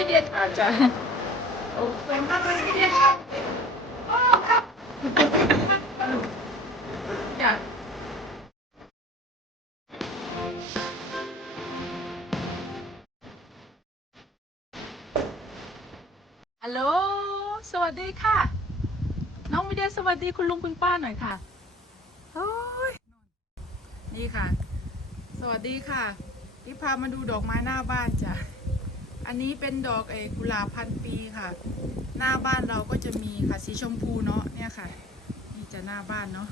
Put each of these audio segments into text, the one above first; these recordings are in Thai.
พี่เดียชอบจ้ะโอ้สวยมากเลยพี่เดียชอบโอ้ครับอยากฮัลโหล สวัสดีค่ะ น้องวิเดียสวัสดีคุณลุงคุณป้าหน่อยค่ะโอ้ยนี่ค่ะ สวัสดีค่ะที่พามาดูดอกไม้หน้าบ้านจ้ะ อันนี้เป็นดอกเออกุหลาบพันปีค่ะ หน้าบ้านเราก็จะมีค่ะสีชมพูเนาะเนี่ยค่ะ นี่จะหน้าบ้านเนาะ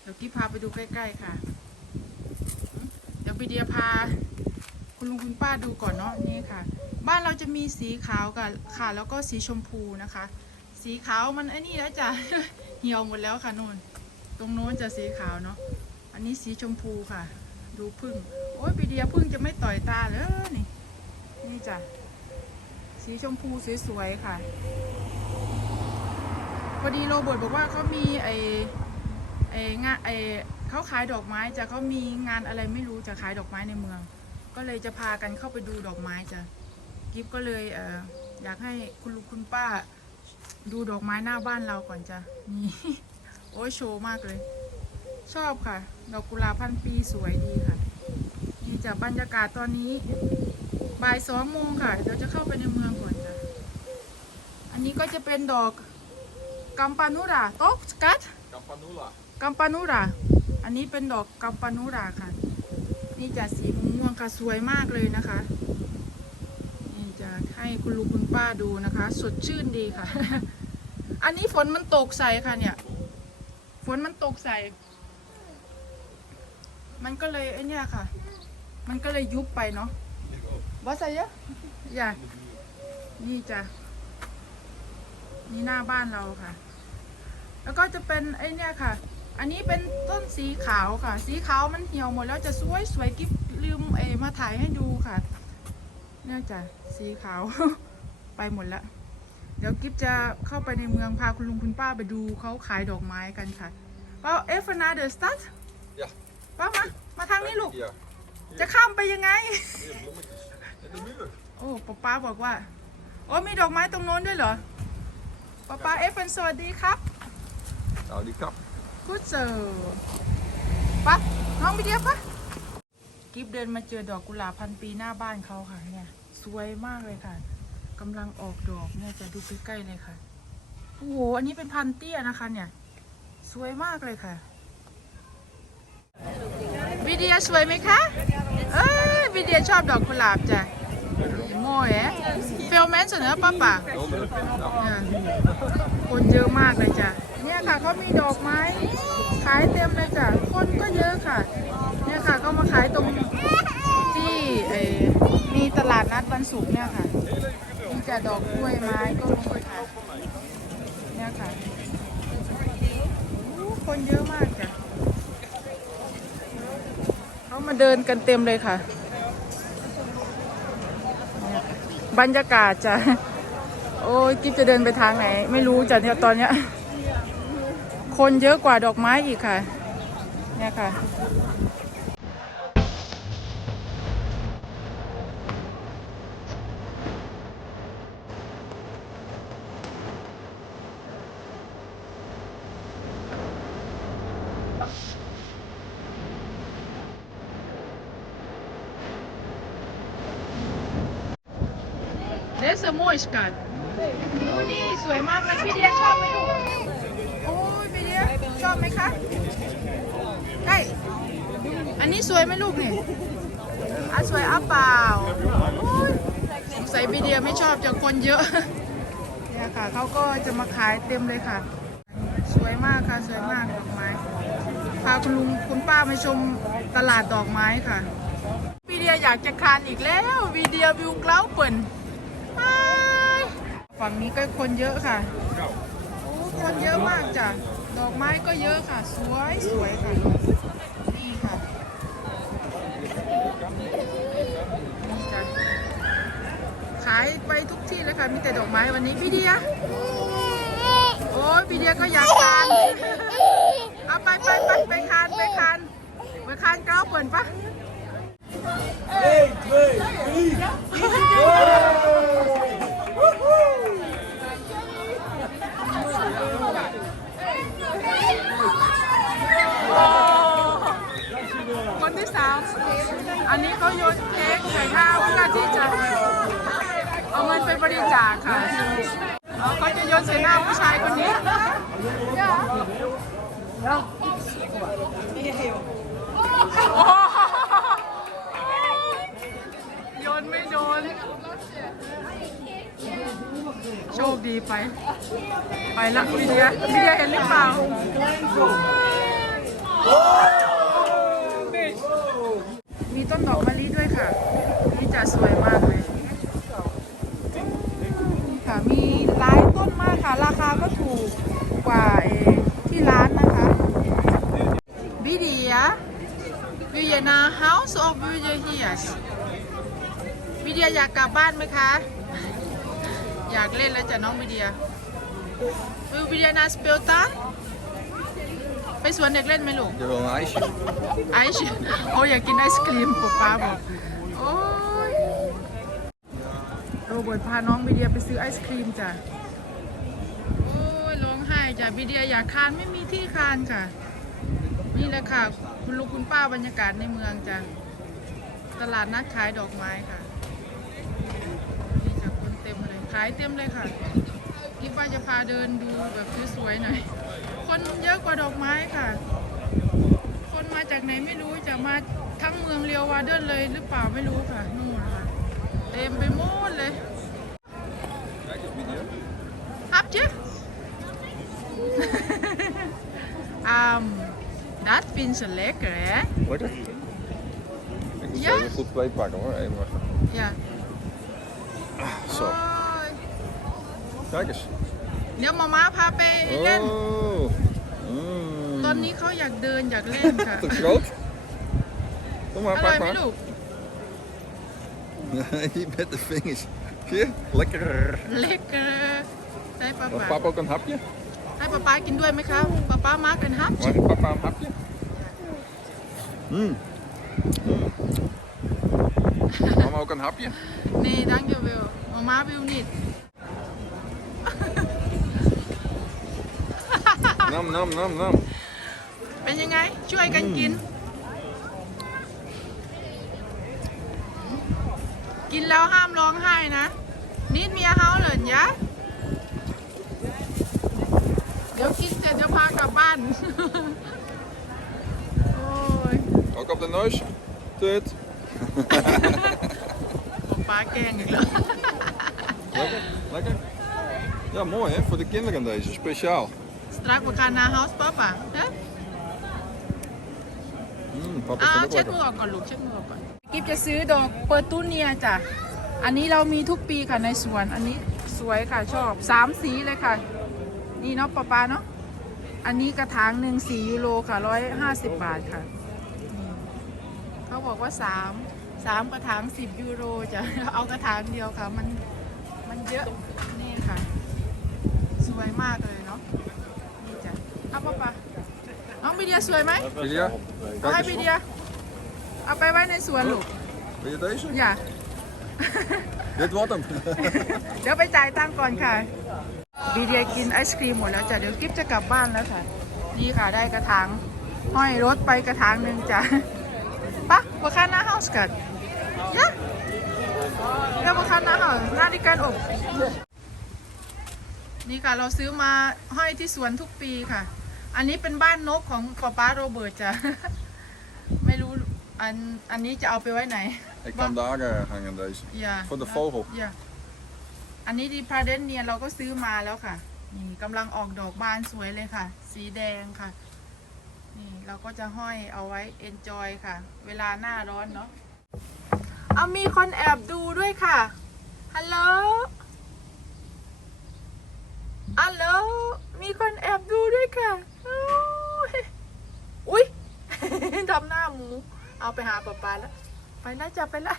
เดี๋ยวกี้พาไปดูใกล้ ๆค่ะ เดี๋ยวพี่เดียพา คุณลุงคุณป้าดูก่อนเนาะนี่ค่ะ บ้านเราจะมีสีขาวกับค่ะ แล้วก็สีชมพูนะคะ สีขาวมันไอ้นี่แล้วจ้ะเหี่ยวหมดแล้วค่ะนู่นตรงโน้นจะสีขาวเนาะอันนี้สีชมพูค่ะ ดูพึ่งโอ้ยปีเดียพึ่งจะไม่ต่อยตาเลยนี่ นี่จ้ะ สีชมพูสวยๆค่ะ พอดีโรเบิร์ตบอกว่าเขามีไอไองานไอเขาขายดอกไม้จ้ะเขามีงานอะไรไม่รู้จะขายดอกไม้ในเมือง ก็เลยจะพากันเข้าไปดูดอกไม้จ้ะ กิฟก็เลยเอออยากให้คุณลุงคุณป้า ดูดอกไม้หน้าบ้านเราก่อนจ้ะ นี่โอ้ยโชว์มากเลย ชอบค่ะ ดอกกุหลาบพันปีสวยดีค่ะ นี่จากบรรยากาศตอนนี้ บ่ายสองโมงค่ะ เดี๋ยวจะเข้าไปในเมืองก่อนจ้ะอันนี้ก็จะเป็นดอกกัมปานุราโต๊กกัด Campanula. กัมปานุราอันนี้เป็นดอกกัมปานุราค่ะ นี่จะสีม่วงๆค่ะสวยมากเลยนะคะ นี่จะให้คุณลุงคุณป้าดูนะคะ สดชื่นดีค่ะ อันนี้ฝนมันตกใส่ค่ะเนี่ย ฝนมันตกใส่ มันก็เลยไอ้เนี่ยค่ะ มันก็เลยยุบไปเนาะ ว่าใส่เยอะอย่านี่จ้ะนี่หน้าบ้านเราค่ะ แล้วก็จะเป็นไอ้เนี่ยค่ะ อันนี้เป็นต้นสีขาวค่ะ สีขาวมันเหี่ยวหมดแล้วจะสวยสวยกิ๊บลืมเอมาถ่ายให้ดูค่ะเนี่ยจ้ะสีขาวไปหมดแล้วเดี๋ยวกิ๊บจะเข้าไปในเมืองพาคุณลุงคุณป้าไปดูเขาขายดอกไม้กันค่ะป้าเอฟนาเดอร์สตัด Ja. ป้ามา มาทางนี้ลูก Ja. จะข้ามไปยังไง โอ้ป้าป้าบอกว่า โอ้มีดอกไม้ตรงโน้นด้วยเหรอป้าป้าเอฟนสวัสดีครับ Nou, die kap. กูเจอปะน้องไปเดียวปะกิฟเดินมาเจอดอกกุหลาบพันปีหน้าบ้านเขาค่ะเนี่ยสวยมากเลยค่ะกำลังออกดอกเนี่ยจะดูใกล้ๆเลยค่ะโอ้โหอันนี้เป็นพันเตี้ยนะคะ เนี่ย สวยมากเลยค่ะวิเดียสวยไหมคะเอ้ยวิเดียชอบดอกกุหลาบจ้ะ โม่เอ๋เฟลแมนเสนอป้าป่าคนเยอะมากเลยจ้ะ เนี่ยค่ะเขามีดอกไม้ ขายเต็มเลยจ้ะ คนก็เยอะค่ะ เนี่ยค่ะเขามาขายตรงที่เอมีตลาดนัดวันศุกร์เนี่ยค่ะมีจะดอกกล้วยไม้ก็มีค่ะ เนี่ยค่ะ คนเยอะมากจ้ะเขามาเดินกันเต็มเลยค่ะเนี่ยค่ะ บรรยากาศจะ โอ้ยกิ๊บจะเดินไปทางไหน ไม่รู้จ้ะเนี่ยตอนเนี้ย คนเยอะกว่าดอกไม้อีกค่ะ เนี่ยค่ะ สโมอิสกัดโอ้นี่สวยมากเลยพี่เดียชอบไหมลูกโอ้ยพี่เดียชอบไหมคะใช่อันนี้สวยไหมลูกนี่อะสวยอะเปล่าโอ้ยสงสัยพี่เดียไม่ชอบจะคนเยอะเนี่ยค่ะเขาก็จะมาขายเต็มเลยค่ะ สวยมากค่ะสวยมากดอกไม้พาคุณลุงคุณป้ามาชมตลาดดอกไม้ค่ะพี่เดียอยากจะคลานอีกแล้ววีเดียวิวเกล้าเปิ่น ฝั่งนี้ก็คนเยอะค่ะโอ้คนเยอะมากจ้ะ ดอกไม้ก็เยอะค่ะ สวยสวยค่ะ นี่ค่ะนี่จ้ะขายไปทุกที่เลยค่ะ มีแต่ดอกไม้วันนี้พี่เดีย โอ้ยพี่เดียก็อยากทาน เอาไปไปไปไปคานไปคานไปคานเก้าเปิ่นปะ 1, 2, 3. เันนี้เขาโยนเค้กใส่หน้าเพื่อที่จะเอาเงินไปบริจาคค่ะเขาจะโยนใส่หน้าผู้ชายคนนี้โยนไม่โดน โชคดีไป ไปละวิเดียวิเดียเห็นหรือเปล่า ต้นดอกมะลิด้วยค่ะ นี่จะสวยมากเลยนี่ค่ะมีหลายต้นมากค่ะ ราคาก็ถูกกว่าเอที่ร้านนะคะวิเดียวิเดียนา house of วิเดีย here วิเดียอยากกลับบ้านไหมคะ อยากเล่นแล้วจ้ะน้องวิเดียวิวิเดียนาสเปลตัน ไปสวนเด็กเล่นไหมลูก Je wil een ijsje? ไอศโอ้ยอยากกินไอศครีมป๊าป๊าบอกโอ้ยโรเบิร์ตพาน้องวิเดียไปซื้อไอศครีมจ้ะโอ้ยร้องไห้จ้ะวิเดียอยากคานไม่มีที่คานค่ะ นี่แหละค่ะ คุณลุงคุณป้าบรรยากาศในเมืองจ้ะตลาดนัดขายดอกไม้ค่ะนี่จ้ะคนเต็มเลยขายเต็มเลยค่ะคิดว่าจะพาเดินดูแบบสวยๆหน่อย คนเยอะกว่าดอกไม้ค่ะ คนมาจากไหนไม่รู้จะมาทั้งเมืองเรียววาเดินเลยหรือเปล่าไม่รู้ค่ะนู่นค่ะเต็มไปหมดเลย Kijk eens, video. ฮับเจ๊ um dat vindt ze lekker hè Lekker. Ik moet Ja? even een goed kleed pakken hoor. Even wachten. ja Zo. โอ้ย Kijk eens. เดี๋ยวมาม่าพาไปเล่น Oh. Mm. ตอนนี้เขาอยากเดินอยากเล่นค่ะ Te groot? Kom อ maar, ร่อย pak ไหม maar. ลูก Niet met de vingers. Zie je? Lekker. เล็กเกอได้ป้า Mag ป๊า papa ook een hapje? ให้ป้าป๊ากินด้วยไหมคะป้าป๊ามากันฮับ Mag ik papa een hapje? Mm. Mm. Mama ook een hapje? นี่ดังเยวิวมาม่าวิวนิด Nam, nam, nam, nam. เป็นยังไง ช่วยกันกิน กินแล้วห้ามร้องไห้นะ นิดเมียเฮาเหรินยะเดี๋ยวกินเสร็จจะพากลับบ้าน โอ้ย Ook op de neus? Tut. ป้าแกล้งอีกแล้ว Lekker, lekker. Ja, mooi hè, voor de kinderen deze, speciaal. สตรักประกันนาเฮาส์ป๊อปอะฮะ Mm, papa อ้าว vindt เช็ด het มื ook อ lekker. ออกก่อนลูกเช็ดมือออกก่อนกิฟจะซื้อดอกเปอร์ตูเนียจ้ะ อันนี้เรามีทุกปีค่ะในสวน อันนี้สวยค่ะชอบสามสีเลยค่ะ นี่เนาะป้าป้าเนาะ อันนี้กระถางหนึ่งสี่ยูโรค่ะร้อยห้าสิบบาทค่ะนี่เขาบอกว่าสามสามกระถางสิบยูโรจ้ะ เอากระถางเดียวค่ะ มันมันเยอะนี่ค่ะ สวยมากเลยเนาะนี่จ้ะ เอาป้าป้าน้องบีเดียสวยไหม Lydia, เอาให้ kijk บี eens. เดีย เอาไปไว้ในสวนลูก Wil je deze? อย่า Dit wordt hem. เดี๋ยวไปจ่ายตังค์ก่อนค่ะ บีเดียกินไอศครีมหมดแล้วจ้ะ เดี๋ยวกิฟจะกลับบ้านแล้วค่ะ นี่ค่ะได้กระถางห้อยรถไปกระถางหนึ่งจ้ะปะบัวคานาเฮาส์กันยะเดี๋ยวบัวคานาเฮาส์นาฬิการอบ นี่ค่ะเราซื้อมาห้อยที่สวนทุกปีค่ะ อันนี้เป็นบ้านนกของป๊าป๊าโรเบิร์ตจ้ะ ไม่รู้อันอันนี้จะเอาไปไว้ไหน Ik kan daar eh, hangen deze. อย่า Voor de vogel. อย่าอันนี้ดีพาเดนเนียเราก็ซื้อมาแล้วค่ะ นี่กำลังออกดอกบานสวยเลยค่ะ สีแดงค่ะ นี่เราก็จะห้อยเอาไว้ enjoy ค่ะ เวลาหน้าร้อนเนาะ เอามีคนแอบดูด้วยค่ะ ฮัลโหล ฮัลโหล มีคนแอบดูด้วยค่ะโอ้ยอุ้ยทำหน้าหมู เอาไปหาปลาปลาแล้ว ไปแล้วจับไปแล้ว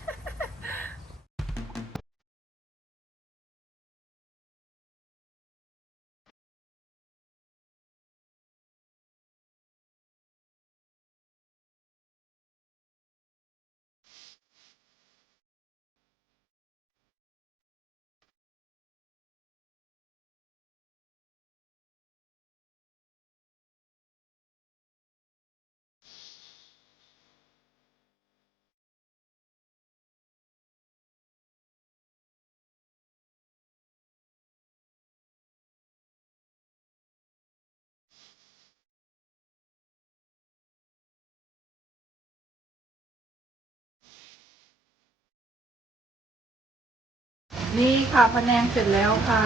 นี่ค่ะพะแนงเสร็จแล้วค่ะ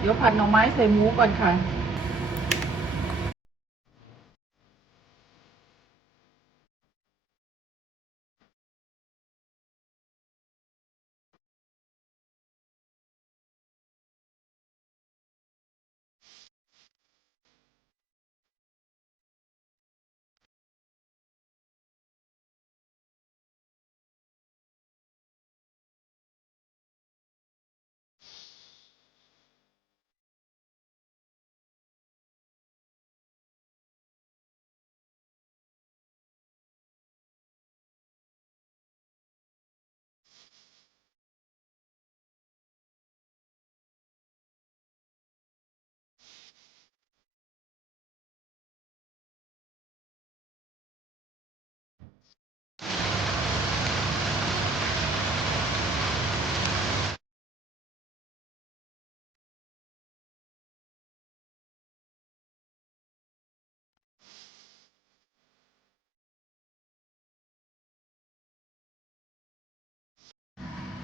เดี๋ยวผัดหน่อไม้ใส่หมูก่อนค่ะ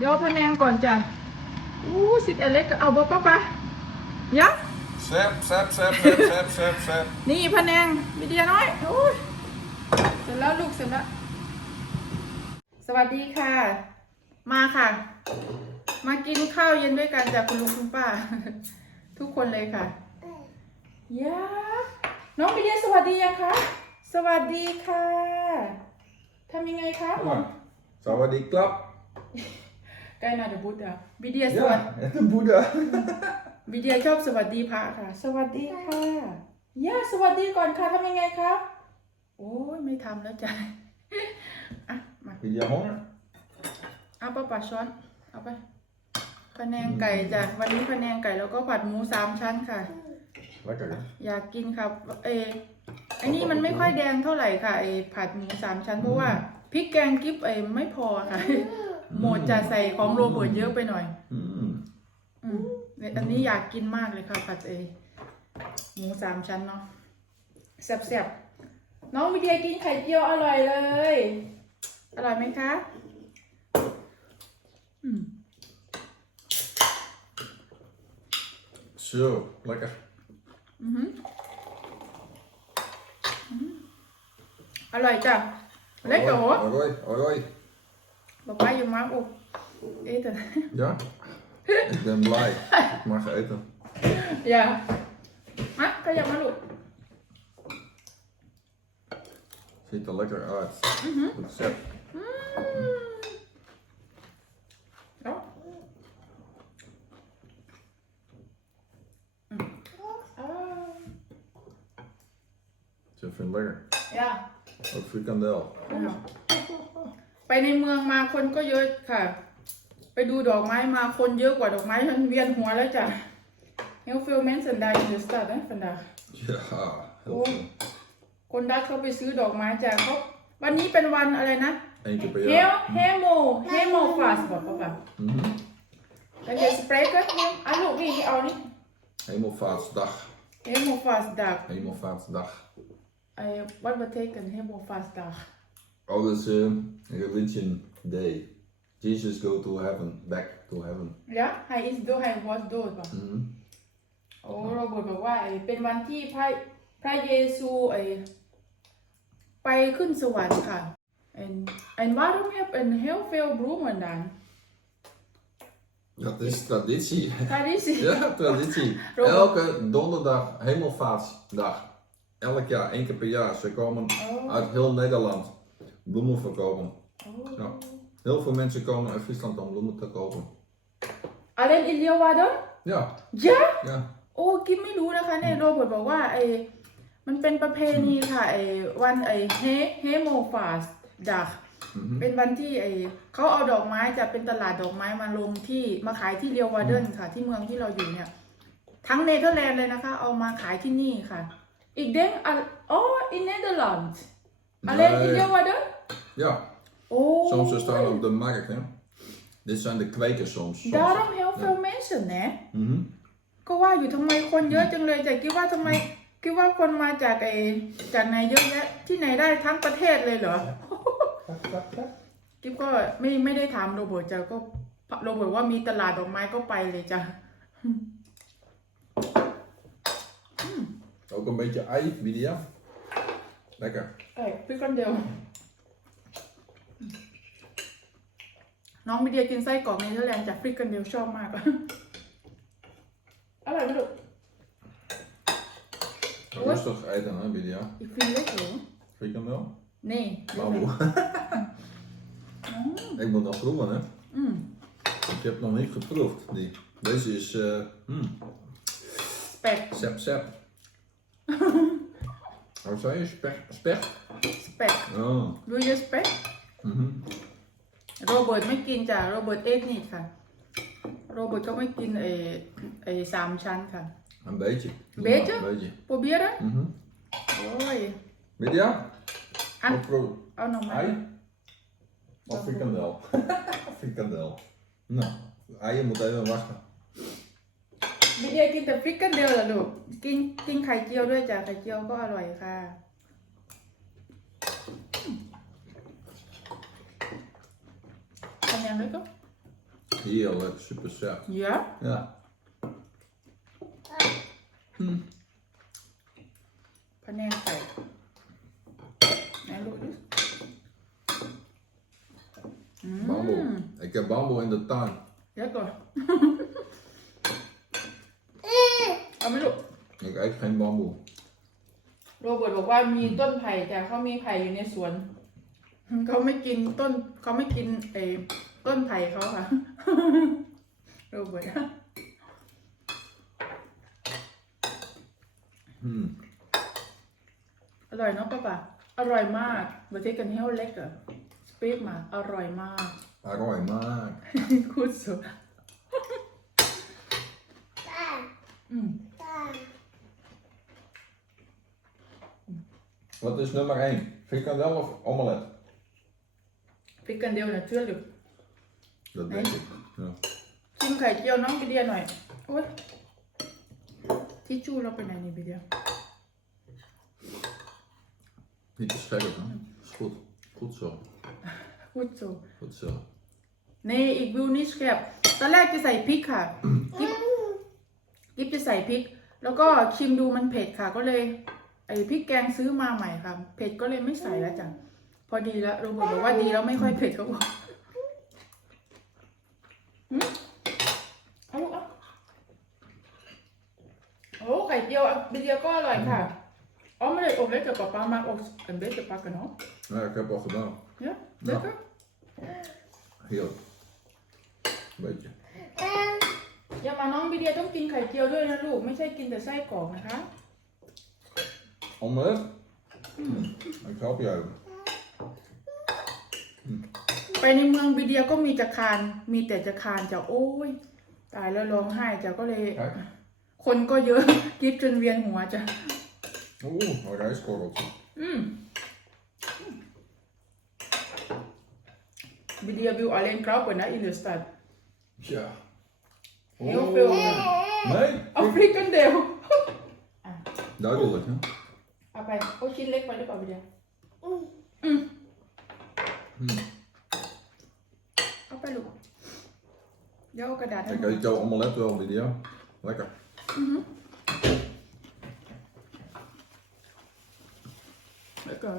ดี๋ยวพะแนงก่อนจ้ะอู้สิบเอเล็กก็เอาบ่ปะปะยัง Sep, sep, sep, sep, sep, sep, sep. นี่พะแนงวิเดียน้อยโอ้ยเสร็จแล้วลูกเสร็จแล้ว สวัสดีค่ะ มาค่ะ มากินข้าวเย็นด้วยกันจากคุณลุงคุณป้า ทุกคนเลยค่ะยาน้องวิเดียสวัสดียังคะสวัสดีค่ะทำยังไงคะ Kom maar. Sawadee klap. ใกล้นาเดบุตรอะวิเดียสวัส Ja, en de boeddha. วิเดียชอบสวัสดีพระค่ะ สวัสดีค่ะย่าสวัสดีก่อนค่ะทำยังไงครับ โอ้ยไม่ทำแล้วจ้ะอะมา Heb je honger? เอาปะปะช้อน เอาไปพะแนงไก่จ้ะวันนี้พะแนงไก่แล้วก็ผัดหมูสามชั้นค่ะ Lekker hè? อยากกินครับ เอออันนี้มันไม่ค่อยแดงเท่าไหร่ค่ะไอผัดหมูสามชั้นเพราะว่าพริกแกงกิ๊บไอไม่พอค่ะ หมดจะใส่ของโรเบิร์ตเยอะไปหน่อย Mm. อืมเนี่ยอันนี้อยากกินมากเลยค่ะผัดเอหมูสามชั้นเนาะแซ่บๆน้องวิเดียกินไข่เจียวอร่อยเลย อร่อยไหมคะอืม Zo, lekker. อือหืออืมอร่อยจ้ะเล็กกว่าโห Hoi, hoi, hoi. ป๊าป้าอยู่มาอุกเอ๊ะแต่ Ja? Ik ben blij. Ik mag eten. อย่ามาขยับมาลูก Ziet er lekker uit. Goed zet. เอาอืมอ่า Ze vindt lekker. อย่า Ook frikandel. ไปในเมืองมาคนก็เยอะค่ะ ไปดูดอกไม้มาคนเยอะกว่าดอกไม้ฉันเวียนหัวแล้วจ้ะ Heel veel mensen daar in de stad hè vandaag Ja, heel Oh. veel. คนดัตเขาไปซื้อดอกไม้จ้ะเขาวันนี้เป็นวันอะไรนะ Eén keer per เฮล jaar. เฮโมเฮโมฟาสบอกเขาป่ะ Mhm. แล้วเดี๋ยวสเปรย์ก็อะลูกนี่เอานี่ Hemelvaartsdag. เฮโมฟาสดัก Hemelvaartsdag. ไอ้ what betekent เฮโมฟาสดัก Oh, dat is uh, religion day. Jesus go to heaven, back to heaven. ยะไฮอิสโดไฮวอสโดป่ะ Mhm. โอ้โรเบิร์ตบอกว่าไอ้เป็นวันที่พระพระเยซูไอ้ไปขึ้นสวรรค์ค่ะ en en waarom heb een heel veel bloemen dan Dat is traditie. ทาริสิ Ja, traditie. Robert. Elke donderdag, hemelvaartsdag. Elk jaar, één keer per jaar. Ze komen Oh. uit heel Nederland Bloemen verkopen. โอ้ Ja. Heel veel mensen komen uit Friesland om bloemen te kopen. อะไรอินเดียวาดอน Ja, ยะ ja. โอ้กิมไม่รู้นะคะเนี่ยโรเบิร์ตบอกว่าไอ้มันเป็นประเพณีค่ะไอ้วันไอ้เฮเฮโมฟาสดัก Mhm. เป็นวันที่ไอ้เขาเอาดอกไม้จะเป็นตลาดดอกไม้มาลงที่มาขายที่เรียววาเดนค่ะ ที่เมืองที่เราอยู่เนี่ย ทั้งเนเธอร์แลนด์เลยนะคะ เอามาขายที่นี่ค่ะ อีกเด้งอะอ๋ออินเนเธอร์แลนด์อะไรที่เรียววาเดน Ja, โอ้ soms ze staan op de markt. Hè. Dit zijn de kwekers soms. soms. ดารัมเฮลเฟลเมชันนะ Mhm. ก็ว่าอยู่ทำไมคนเยอะจังเลยแต่คิดว่าทำไมคิดว่าคนมาจากไอ้จากไหนเยอะแยะที่ไหนได้ทั้งประเทศเลยเหรอ กิ๊บก็ไม่ไม่ได้ถามโรเบิร์ตจ้ะก็โรเบิร์ตว่ามีตลาดดอกไม้ก็ไปเลยจ้ะ Ook een beetje ei, Lydia. Lekker. เอ้ นเดียว น้องมิเดียกินไส้กรอกเนเธอร์แลนด์จากฟริกกันเดียวชอบมาก อร่อยไหมลูก Rustig eten, hè, Lydia. อีกฟินเล็กเหรอ Frikandel. นี่ Bamboe. Ik moet nog proeven, hè. อืม Ik heb nog niet geproefd. Die. Deze is, eh mm, แปลก sep sep. Wat zei je? Spek? Spek? แปลก Oh. ดูเยสเปก mhm. โรเบิร์ตไม่กินจ้ะโรเบิร์ตเอ็กนี่ค่ะ โรเบิร์ตก็ไม่กินเอเอสามชั้นค่ะ Een beetje. Beetje? Een beetje. โปเบียร์ Mhm. โอ้ย Lydia? Ah. Wat pro- เอาหน่อไม้ Ei? Of frikandel? frikandel. Nou, eieren moet even wachten. มิเดียกินแต่ฟริกกันเดียวเหรอลูกกินกินไข่เจียวด้วยจ้ะไข่เจียวก็อร่อยค่ะ ทำยังไงก็ Heerlijk, super sep. เยอะ Ja. Hm. พะแนงไก่ไหนลูกดิอืม Bamboe. Ik heb bamboe in de tuin. เดี๋ยวก่อนเอาไหมลูก Ik eet geen bamboe. โรเบิร์ตบอกว่ามีต้นไผ่แต่เขามีไผ่อยู่ในสวน เขาไม่กินต้นเขาไม่กินไอ้ ต้นไผ่เขาค่ะโรเบิร์ต Hm. อร่อยเนาะป้าป่ะอร่อยมากบะเทกันเฮลเล็กอะสปีกมาอร่อยมาก Arroy maak. คูดสุดอืม Wat is nummer 1? Frikandel of omelet? พ ริกกันเดียวนะเชื่อหรือ Dat Nee. denk ik. Ja. ชิมไข่เจียวน้องไปเดียหน่อยโอ๊ยทิชชู่เราไปไหนนี่ไปเดีย Niet te scherp, hè? Is goed. Goed zo. คูดสุด Goed zo. นี่อีกวิวนิชแคบตอนแรกจะใส่พริกค่ะกิ๊บกิ๊บจะใส่พริก แล้วก็ชิมดูมันเผ็ดค่ะ ก็เลย ไอ้พริกแกงซื้อมาใหม่ค่ะ เผ็ดก็เลยไม่ใส่แล้วจ้ะ พอดีแล้วโรเบิร์ตบอกว่าดีแล้วไม่ค่อยเผ็ดเขาบอกหืม เอาลูกเอาโอ้ไข่เจียวอะเดียวก็อร่อยค่ะ อ๋อไม่ได้อบเล็กกับป๊าป๊ามาอบเป็นเบสกับป๊ากันเนาะ Ja, ik heb al gedaan. เนี่ยเด็กก็ Heerlijk. Beetje. อย่ามาน้องบีเดียต้องกินไข่เจียวด้วยนะลูก ไม่ใช่กินแต่ไส้กรอกนะคะ Omelet? Hm. Ik help je even. ไปในเมืองบีเดียก็มีจะคานมีแต่จะคานจะโอ้ย ตายแล้วร้องไห้จะก็เลย Kijk. คนก็เยอะกิฟจนเวียนหัวจะ Oeh, een rijstkorreltje. อืมบีเดียวิว alleen kruipen hè, in de stad. Ja. Heel veel. Nee? Afrikaan deel. Duidelijk, hè? เอาไปโอ้ชิ้นเล็กไปหรือเปล่าบีเดีย Hm. เอาไปลูกเดี๋ยวเอากระดา ษให้ Ik eet jouw omelet wel, Lydia. Lekker. แล้วก็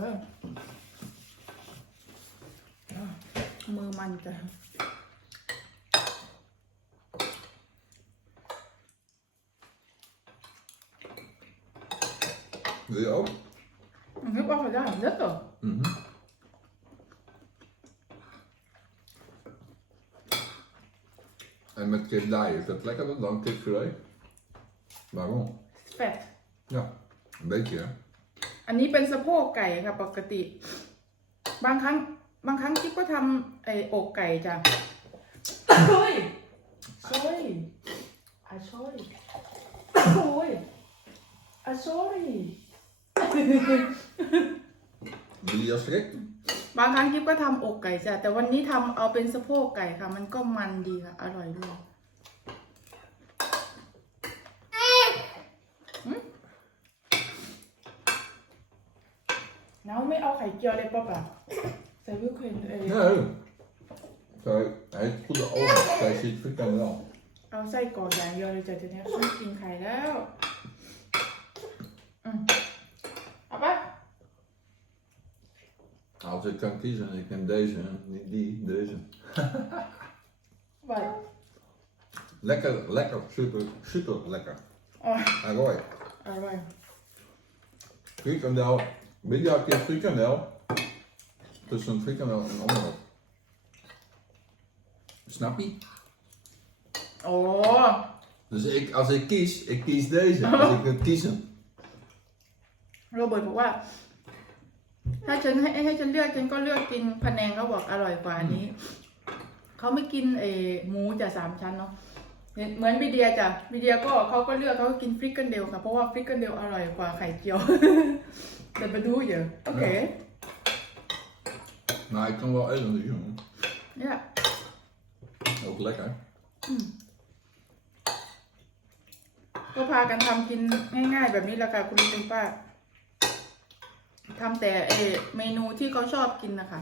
มือมันจะ Wil je ook? นึกว่าเขาได้เลิกเหร อ Mhm. En met kipdij, is dat lekkerder dan kipfilet? Waarom? แฟต Ja, een beetje hè. อันนี้เป็นสะโพกไก่ค่ะปกติ บางครั้ง บางครั้งกิ๊บก็ทำไอ้อกไก่จ้ะโอ้ยช่วยอะช่วยโอ้ยอะช่วย Lydia schrikt. บางครั้งกิ๊บก็ทำอกไก่จ้ะแต่วันนี้ทำเอาเป็นสะโพกไก่ค่ะ มันก็มันดีค่ะ อร่อยด้วย น้าไม่เอาไข่เจียวเลยป่ะป่ะใส่วิปครีมเอง Nee. Zo, hij heeft goede ogen. Zij ziet frikandel. เอาไส้กรอกอย่างเดียวเลยจ้ะทีเนี้ยไม่กินไข่แล้วอืมเอาปะ Als ik kan kiezen, ik neem deze, niet die, deze. ไป Lekker, lekker, super, super lekker. อ๋อ Arroy. อร่อย Frikandel, middag keer frikandel. Tussen frikandel en onderop. Snap je? โอ้ Dus ik, als ik kies, ik kies deze. Als ik moet kiezen. โรเบิร์ตบอกว่า ถ้าฉันให้ให้ฉันเลือกฉันก็เลือกกินพะแนงเขาบอกอร่อยกว่าอันนี้เขาไม่กินเออหมูจะสามชั้นเนาะเนี่ยเหมือนบีเดียจ้ะบีเดียก็เขาก็เลือกเขาก็กินฟริกเกิลเดลค่ะเพราะว่าฟริกเกิลเดลอร่อยกว่าไข่เจียว แต่มาดูเยอะโอเค Maar ik kan wel eten, dus jongen. เนี่ย Ook lekker. ก็พากันทำกินง่ายๆ แบบนี้แหละค่ะคุณลุงคุณป้าทำแต่เออเมนูที่เขาชอบกินนะคะ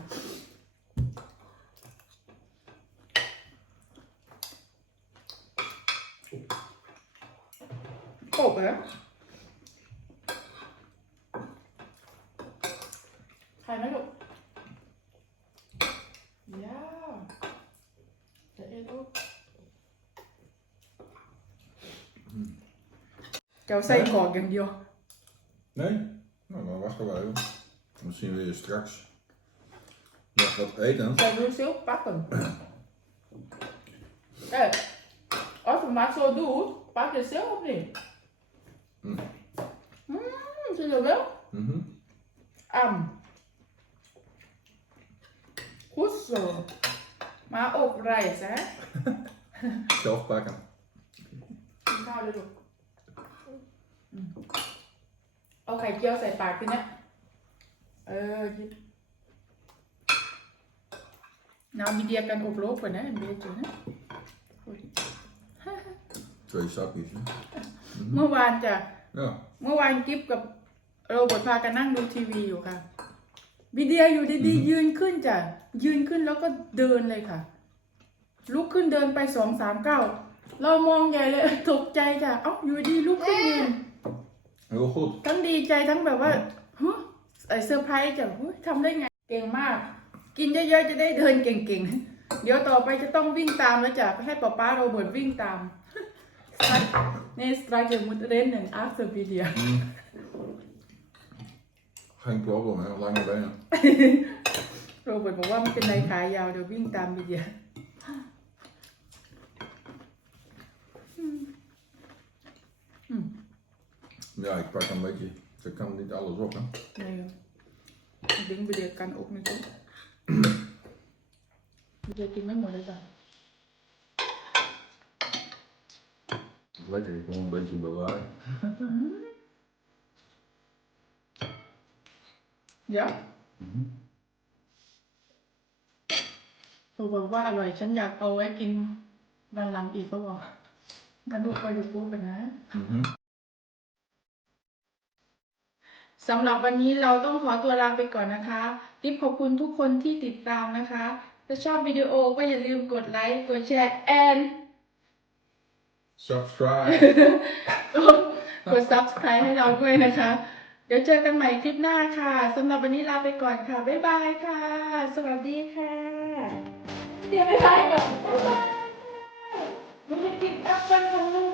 กบเหรอใครไหมลูกย่าจะเอ็ดลูก เจ้าใส่กรอกอย่างเดียว Nee? Nou, dan wachten we even. Misschien weer straks nog wat eten. ใส่ดูซิลปักก่อนเอ้ยเอาสมาโซดูปักเดี๋ยวซิลนี่อืมอืมใช่เลยแล้ว Mhm. อ่ำคุสโซมาอบไรซะ Zelf pakken. กินข้าว เลยลูกอืมเอาไข่เจียวใส่ปากทีเนี้ยเออคิดน้ำมีเดียกันอบโลกก่อนนะเบจูนะโอ้ย Twee zakjes. Hè? เมื่อวานจ้ะ Ja. เมื่อวานกิฟกับโรเบิร์ตพากันนั่งดูทีวีอยู่ค่ะวิเดียอยู่ดีๆยืนขึ้นจ้ะยืนขึ้นแล้วก็เดินเลยค่ะ ลุกขึ้นเดินไปสองสามเก้า เรามองใหญ่เลยตกใจจ้ะเอ้าอยู่ดีลุกขึ้นยืน Heel goed. ทั้งดีใจทั้งแบบว่าฮะไอเซอร์ไพรส์จ้ะเฮ้ยทำได้ไง เก่งมาก กินเยอะๆจะได้เดินเก่งๆ เดี๋ยวต่อไปจะต้องวิ่งตามแล้วจ้ะให้ป๊าป๊าโรเบิร์ตวิ่งตามนี่สไตรเกอร์มุดเรนหนึ่งอาร์เซอร์บีเดีย Geen probleem, hè? Lange benen. โรเบิร์ตบอกว่ามันเป็นไรขายาวเดี๋ยววิ่งตามบีเดียอืมอืม Ja, ik pak een beetje. Ze kan niet alles op, hè? นี่ ik denk บีเดียกันอกไม่ถูกบีเดียกินไม่หมดเลยจ้ะ Lekker, ik wil een beetje bewaren. เดี๋ยวเขาบอกว่าอร่อยฉันอยากเอาไว้กินวันหลังอีกเขาบอกกันดูไปดูปุ๊บไปนะ Mhm. สำหรับวันนี้เราต้องขอตัวลาไปก่อนนะคะริบขอบคุณทุกคนที่ติดตามนะคะ ถ้าชอบวิดีโอก็อย่าลืมกดไลค์ กดแชร์แอน subscribe กด subscribe ให้เราด้วยนะคะ เดี๋ยวเจอกันใหม่คลิปหน้าค่ะสำหรับวันนี้ลาไปก่อนค่ะ บ๊ายบายค่ะ สวัสดีค่ะ เดี๋ยวบ๊ายบายก่อนบ๊ายบายมันจะกินแอปเปิ้ลงลูก